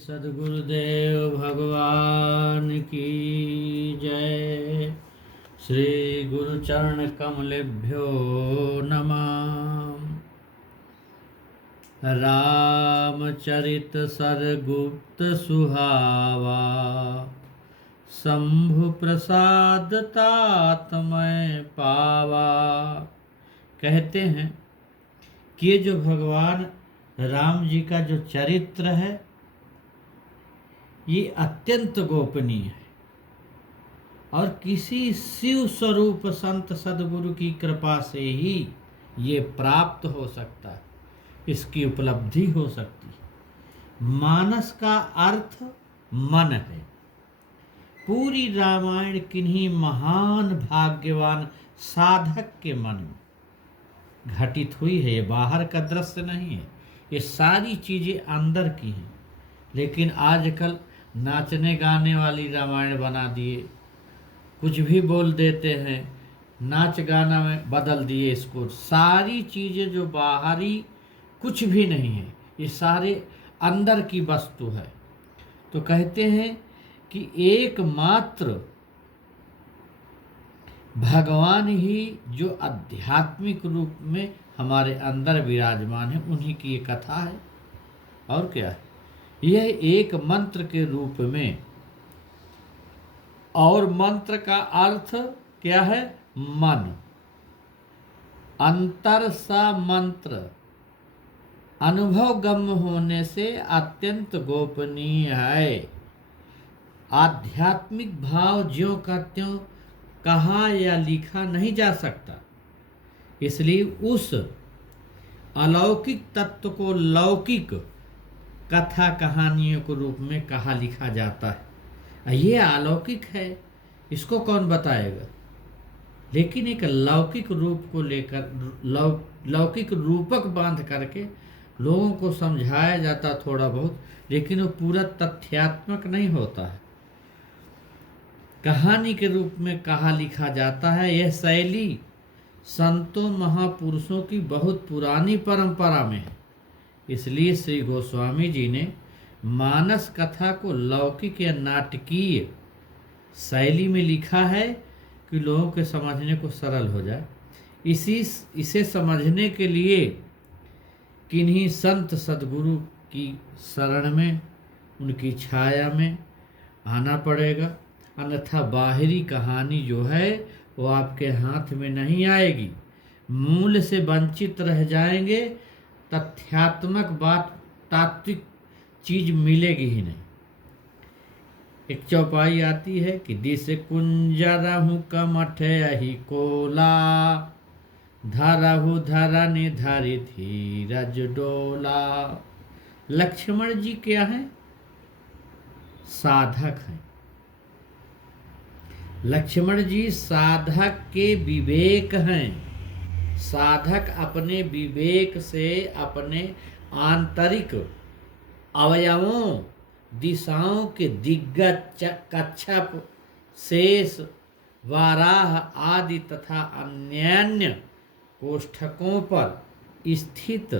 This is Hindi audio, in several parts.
सद्गुरुदेव भगवान की जय। श्री गुरुचरण कमलेभ्यो नमः। रामचरित सरगुप्त सुहावा, शंभु प्रसाद तातमय पावा। कहते हैं कि ये जो भगवान राम जी का जो चरित्र है ये अत्यंत गोपनीय है और किसी शिव स्वरूप संत सद्गुरु की कृपा से ही ये प्राप्त हो सकता है, इसकी उपलब्धि हो सकती है। मानस का अर्थ मन है। पूरी रामायण किन्हीं महान भाग्यवान साधक के मन में घटित हुई है। ये बाहर का दृश्य नहीं है, ये सारी चीजें अंदर की हैं। लेकिन आजकल नाचने गाने वाली रामायण बना दिए, कुछ भी बोल देते हैं, नाच गाना में बदल दिए इसको। सारी चीज़ें जो बाहरी कुछ भी नहीं है, ये सारे अंदर की वस्तु है। तो कहते हैं कि एकमात्र भगवान ही जो आध्यात्मिक रूप में हमारे अंदर विराजमान है, उन्हीं की ये कथा है। और क्या है, यह एक मंत्र के रूप में, और मंत्र का अर्थ क्या है? मन। अंतर सा मंत्र अनुभव गम्य होने से अत्यंत गोपनीय है। आध्यात्मिक भाव ज्यों का त्यों कहा या लिखा नहीं जा सकता, इसलिए उस अलौकिक तत्व को लौकिक कथा कहानियों के रूप में कहा लिखा जाता है। ये अलौकिक है, इसको कौन बताएगा? लेकिन एक लौकिक रूप को लेकर लौकिक रूपक बांध करके लोगों को समझाया जाता थोड़ा बहुत, लेकिन वो पूरा तथ्यात्मक नहीं होता है। कहानी के रूप में कहा लिखा जाता है। यह शैली संतों महापुरुषों की बहुत पुरानी परंपरा में है। इसलिए श्री गोस्वामी जी ने मानस कथा को लौकिक या नाटकीय शैली में लिखा है कि लोगों के समझने को सरल हो जाए। इसे समझने के लिए किन्हीं संत सद्गुरु की शरण में, उनकी छाया में आना पड़ेगा, अन्यथा बाहरी कहानी जो है वो आपके हाथ में नहीं आएगी। मूल से वंचित रह जाएंगे, तथ्यात्मक बात, तात्विक चीज मिलेगी ही नहीं। एक चौपाई आती है कि दिस कुंजरहु कमठ अहि कोला, धरहु धरनि धरि धीरज डोला। लक्ष्मण जी क्या है? साधक हैं। लक्ष्मण जी साधक के विवेक हैं। साधक अपने विवेक से अपने आंतरिक अवयवों, दिशाओं के दिग्गज, कच्छप, शेष, वाराह आदि तथा अन्यान्य कोष्ठकों पर स्थित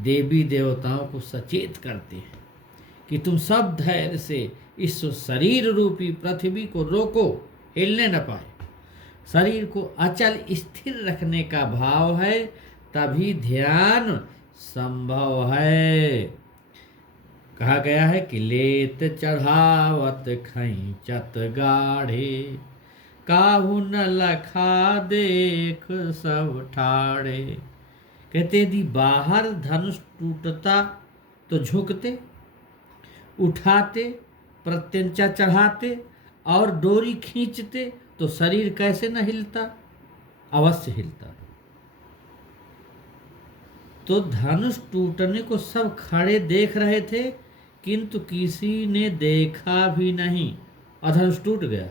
देवी देवताओं को सचेत करते हैं कि तुम सब धैर्य से इस शरीर रूपी पृथ्वी को रोको, हिलने न पाए। शरीर को अचल स्थिर रखने का भाव है, तभी ध्यान संभव है। कहा गया है कि लेत चढ़ावत खैचत गाढ़े, काहू न लखा देख सब ठाड़े। कहते यदि बाहर धनुष टूटता तो झुकते, उठाते, प्रत्यंचा चढ़ाते और डोरी खींचते तो शरीर कैसे न हिलता? अवश्य हिलता। तो धनुष टूटने को सब खड़े देख रहे थे, किंतु किसी ने देखा भी नहीं, धनुष टूट गया।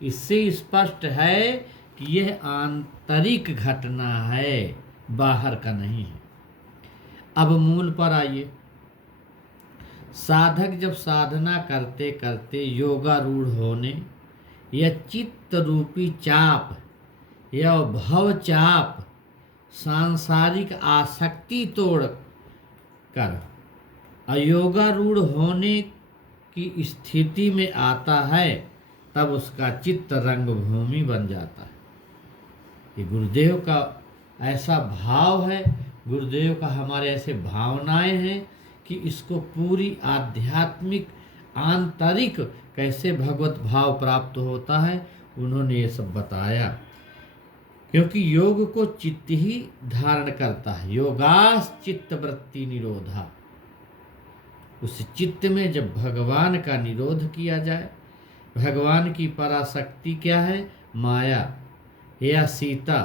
इससे स्पष्ट है कि यह आंतरिक घटना है, बाहर का नहीं है। अब मूल पर आइए। साधक जब साधना करते करते योगारूढ़ होने या चित्त रूपी चाप या भव चाप, सांसारिक आसक्ति तोड़ कर अयोगारूढ़ होने की स्थिति में आता है तब उसका चित्त रंगभूमि बन जाता है। ये गुरुदेव का ऐसा भाव है, गुरुदेव का हमारे ऐसे भावनाएं हैं कि इसको पूरी आध्यात्मिक आंतरिक कैसे भगवत भाव प्राप्त होता है, उन्होंने ये सब बताया। क्योंकि योग को चित्त ही धारण करता है। योगास चित्त वृत्ति निरोधा। उस चित्त में जब भगवान का निरोध किया जाए, भगवान की पराशक्ति क्या है? माया या सीता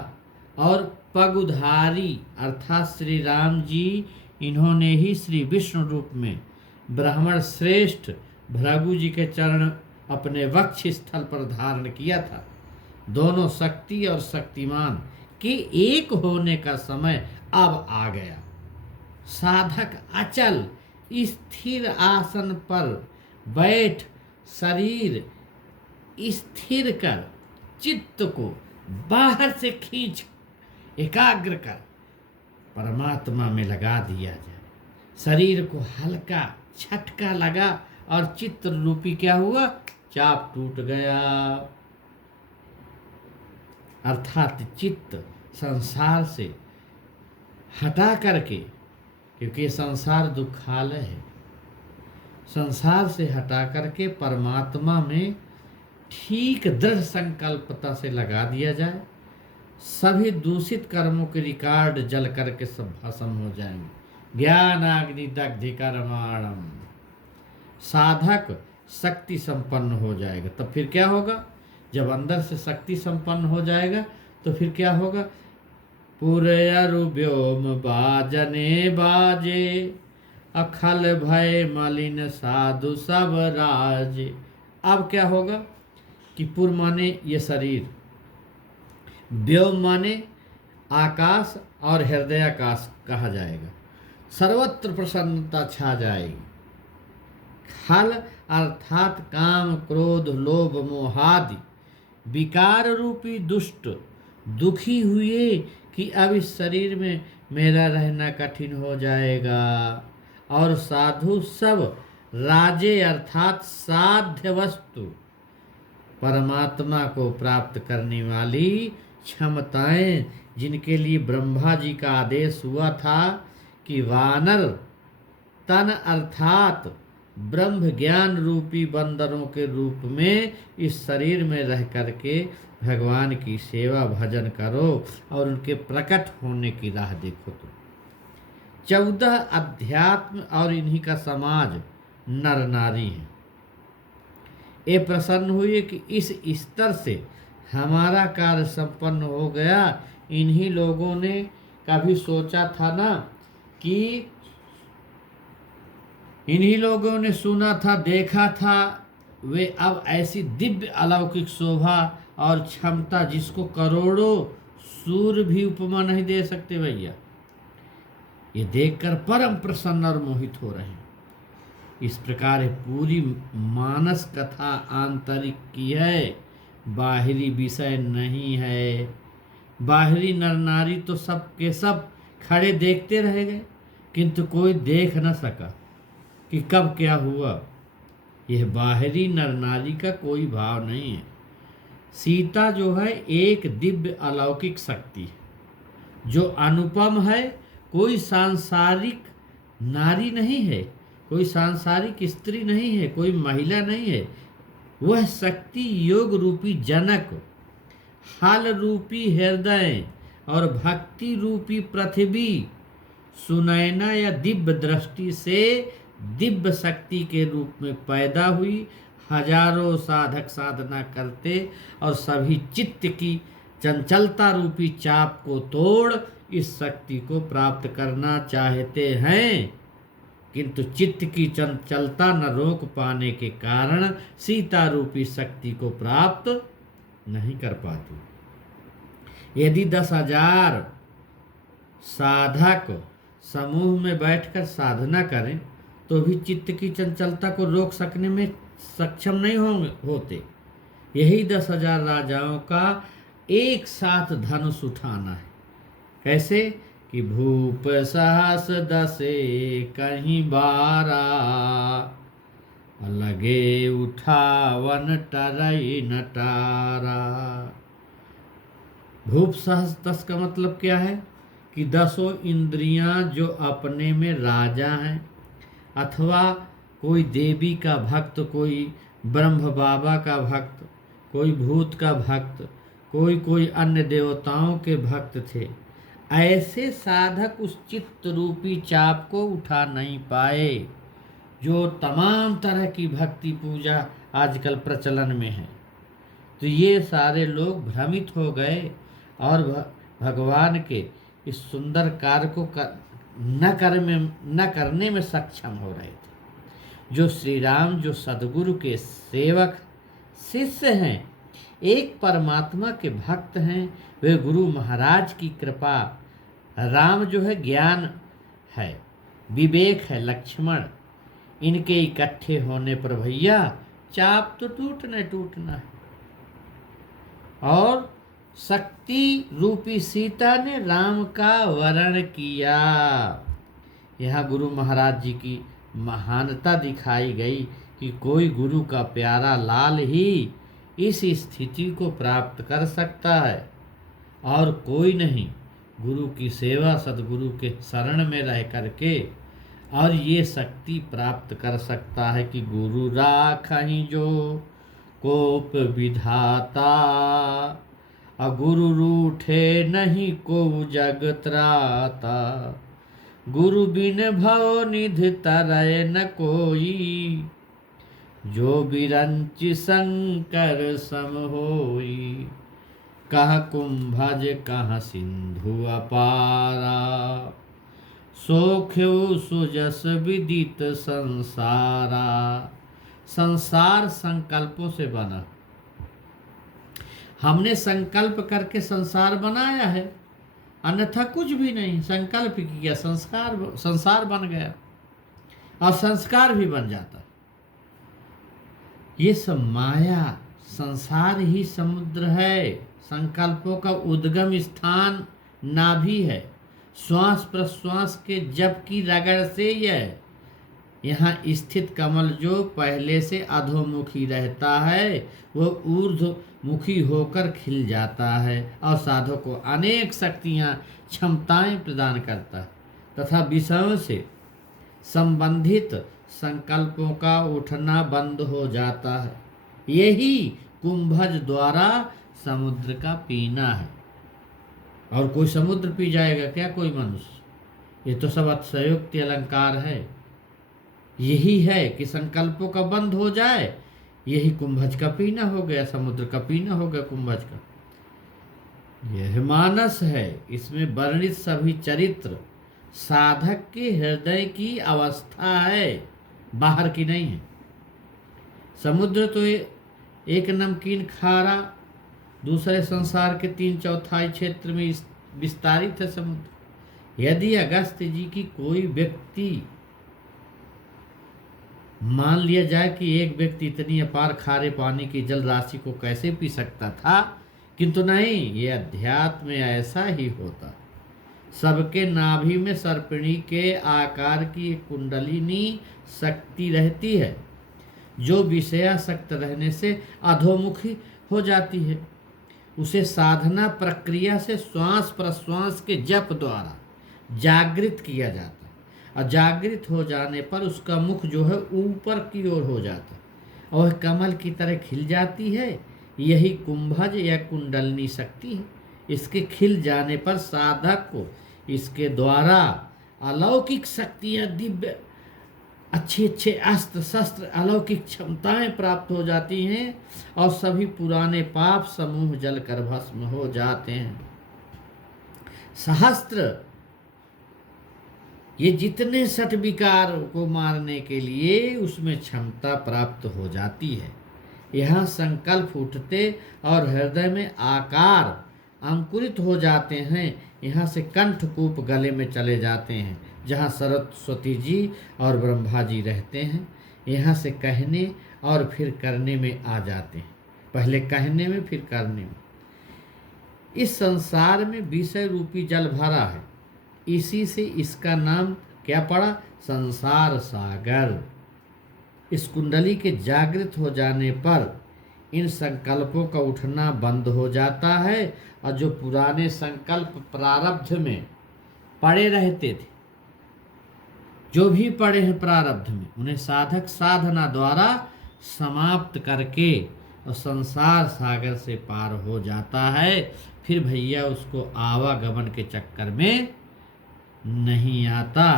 और पगुधारी अर्थात श्री राम जी, इन्होंने ही श्री विष्णु रूप में ब्राह्मण श्रेष्ठ भृगु जी के चरण अपने वक्ष स्थल पर धारण किया था। दोनों शक्ति और शक्तिमान के एक होने का समय अब आ गया। साधक अचल स्थिर आसन पर बैठ शरीर स्थिर कर चित्त को बाहर से खींच एकाग्र कर परमात्मा में लगा दिया जाए। शरीर को हल्का झटका लगा और चित्त रूपी क्या हुआ? चाप टूट गया। अर्थात चित्त संसार से हटा करके, क्योंकि संसार दुखालय है, संसार से हटा करके परमात्मा में ठीक दृढ़ संकल्पता से लगा दिया जाए। सभी दूषित कर्मों के रिकॉर्ड जल करके सब भस्म हो जाएंगे। ज्ञानाग्नि दग्धिकर्माणम। साधक शक्ति संपन्न हो जाएगा। तब फिर क्या होगा? जब अंदर से शक्ति संपन्न हो जाएगा तो फिर क्या होगा? पुरयरु व्योम बाजने बाजे, अखल भय मलिन साधु सब राजे। अब क्या होगा कि पुर माने ये शरीर, व्योम माने आकाश और हृदयाकाश कहा जाएगा। सर्वत्र प्रसन्नता छा जाएगी। खल अर्थात काम क्रोध लोभ मोहादि विकार रूपी दुष्ट दुखी हुए कि अब इस शरीर में मेरा रहना कठिन हो जाएगा। और साधु सब राजे अर्थात साध्य वस्तु परमात्मा को प्राप्त करने वाली क्षमताएं, जिनके लिए ब्रह्मा जी का आदेश हुआ था कि वानर तन अर्थात ब्रह्म ज्ञान रूपी बंदरों के रूप में इस शरीर में रह करके भगवान की सेवा भजन करो और उनके प्रकट होने की राह देखो। तो 14 अध्यात्म और इन्हीं का समाज नर नारी है। ये प्रसन्न हुए कि इस स्तर से हमारा कार्य संपन्न हो गया। इन्हीं लोगों ने कभी सोचा था ना कि इन्हीं लोगों ने सुना था, देखा था, वे अब ऐसी दिव्य अलौकिक शोभा और क्षमता जिसको करोड़ों सूर्य भी उपमा नहीं दे सकते भैया, ये देखकर परम प्रसन्न और मोहित हो रहे हैं। इस प्रकार पूरी मानस कथा आंतरिक की है, बाहरी विषय नहीं है। बाहरी नर नारी तो सब के सब खड़े देखते रह गए, किंतु कोई देख न सका कि कब क्या हुआ। यह बाहरी नर नारी का कोई भाव नहीं है। सीता जो है एक दिव्य अलौकिक शक्ति है जो अनुपम है। कोई सांसारिक नारी नहीं है, कोई सांसारिक स्त्री नहीं है, कोई महिला नहीं है। वह शक्ति योग रूपी जनक, हल रूपी हृदय और भक्ति रूपी पृथ्वी सुनैना या दिव्य दृष्टि से दिव्य शक्ति के रूप में पैदा हुई। हजारों साधक साधना करते और सभी चित्त की चंचलता रूपी चाप को तोड़ इस शक्ति को प्राप्त करना चाहते हैं, किंतु चित्त की चंचलता न रोक पाने के कारण सीता रूपी शक्ति को प्राप्त नहीं कर पाती। यदि 10,000 साधक समूह में बैठकर साधना करें तो भी चित्त की चंचलता को रोक सकने में सक्षम नहीं होते। यही 10,000 राजाओं का एक साथ धनुष उठाना है। कैसे कि भूप सहस दसे कहीं बारा, अलग लगे उठावन टरई नटारा। भूप सहस्त्रस का मतलब क्या है कि 10 इंद्रियां जो अपने में राजा हैं, अथवा कोई देवी का भक्त, कोई ब्रह्म बाबा का भक्त, कोई भूत का भक्त, कोई अन्य देवताओं के भक्त थे, ऐसे साधक उस चित्त रूपी चाप को उठा नहीं पाए जो तमाम तरह की भक्ति पूजा आजकल प्रचलन में है। तो ये सारे लोग भ्रमित हो गए और भगवान के इस सुंदर कार्य को न करने में सक्षम हो रहे थे। जो श्री राम, जो सदगुरु के सेवक शिष्य हैं, एक परमात्मा के भक्त हैं, वे गुरु महाराज की कृपा, राम जो है ज्ञान है, विवेक है, लक्ष्मण, इनके इकट्ठे होने पर भैया चाप तो टूटना है। और शक्ति रूपी सीता ने राम का वरण किया। यहाँ गुरु महाराज जी की महानता दिखाई गई कि कोई गुरु का प्यारा लाल ही इस स्थिति को प्राप्त कर सकता है और कोई नहीं। गुरु की सेवा, सदगुरु के शरण में रह करके और ये शक्ति प्राप्त कर सकता है कि गुरु राखहि जो कोप विधाता, अगुरु रूठे नहीं को जग त्राता, गुरु बिन भव निधि तरय न कोई, जो बिरंच शंकर सम होई, कह कुंभज कह सिंधु अपारा, सोख्यु सुजस विदित संसारा। संसार संकल्पों से बना, हमने संकल्प करके संसार बनाया है, अन्यथा कुछ भी नहीं। संकल्प किया, संसार बन गया और संस्कार भी बन जाता। ये सब माया, संसार ही समुद्र है। संकल्पों का उद्गम स्थान नाभि है, श्वास प्रश्वास के जप की रगड़ से यह यहाँ स्थित कमल जो पहले से अधोमुखी रहता है, वो ऊर्ध्वमुखी होकर खिल जाता है और साधक को अनेक शक्तियाँ, क्षमताएं प्रदान करता है तथा विषयों से संबंधित संकल्पों का उठना बंद हो जाता है। यही कुंभज द्वारा समुद्र का पीना है। और कोई समुद्र पी जाएगा क्या कोई मनुष्य? ये तो सब अतिशयोक्ति अलंकार है। यही है कि संकल्पों का बंद हो जाए, यही कुंभज का पीना हो गया, समुद्र का पीना हो गया कुंभज का। यह मानस है, इसमें वर्णित सभी चरित्र साधक के हृदय की अवस्था है, बाहर की नहीं है। समुद्र तो एक नमकीन खारा दूसरे संसार के 3/4 क्षेत्र में विस्तारित है समुद्र। यदि अगस्त्य जी की कोई व्यक्ति, मान लिया जाए कि एक व्यक्ति इतनी अपार खारे पानी की जल राशि को कैसे पी सकता था, किंतु नहीं, ये अध्यात्म में ऐसा ही होता। सबके नाभि में सर्पिणी के आकार की एक कुंडलिनी शक्ति रहती है, जो विषयासक्त रहने से अधोमुखी हो जाती है। उसे साधना प्रक्रिया से श्वास प्रश्वास के जप द्वारा जागृत किया जाता है, और जागृत हो जाने पर उसका मुख जो है ऊपर की ओर हो जाता है और कमल की तरह खिल जाती है। यही कुंभज या कुंडलनी शक्ति है। इसके खिल जाने पर साधक को इसके द्वारा अलौकिक शक्तियाँ, दिव्य अच्छे अच्छे अस्त्र शस्त्र, अलौकिक क्षमताएं प्राप्त हो जाती हैं और सभी पुराने पाप समूह जलकर भस्म हो जाते हैं। सहस्त्र, ये जितने सठ विकार को मारने के लिए उसमें क्षमता प्राप्त हो जाती है। यहाँ संकल्प उठते और हृदय में आकार अंकुरित हो जाते हैं। यहाँ से कंठकूप गले में चले जाते हैं, जहाँ सरस्वती जी और ब्रह्मा जी रहते हैं। यहाँ से कहने और फिर करने में आ जाते हैं, पहले कहने में फिर करने में। इस संसार में विषय रूपी जल भरा है, इसी से इसका नाम क्या पड़ा? संसार सागर। इस कुंडली के जागृत हो जाने पर इन संकल्पों का उठना बंद हो जाता है और जो पुराने संकल्प प्रारब्ध में पड़े रहते थे, जो भी पड़े हैं प्रारब्ध में, उन्हें साधक साधना द्वारा समाप्त करके और संसार सागर से पार हो जाता है। फिर भैया उसको आवागमन के चक्कर में नहीं आता।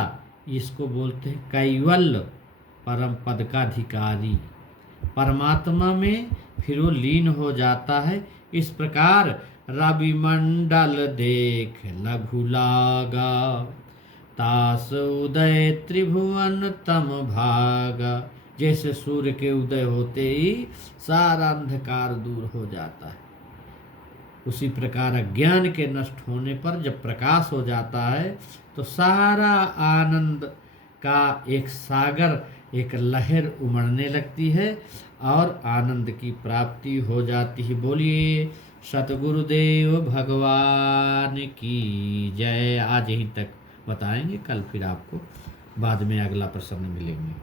इसको बोलते हैं कैवल्य परम पद का अधिकारी। परमात्मा में फिर वो लीन हो जाता है। इस प्रकार रवि मंडल देख लघु लागा, तास उदय त्रिभुवन तम भागा। जैसे सूर्य के उदय होते ही सारा अंधकार दूर हो जाता है, उसी प्रकार अज्ञान के नष्ट होने पर जब प्रकाश हो जाता है तो सारा आनंद का एक सागर, एक लहर उमड़ने लगती है और आनंद की प्राप्ति हो जाती है। बोलिए सतगुरुदेव भगवान की जय। आज यहीं तक बताएंगे, कल फिर आपको बाद में अगला प्रसंग मिलेंगे।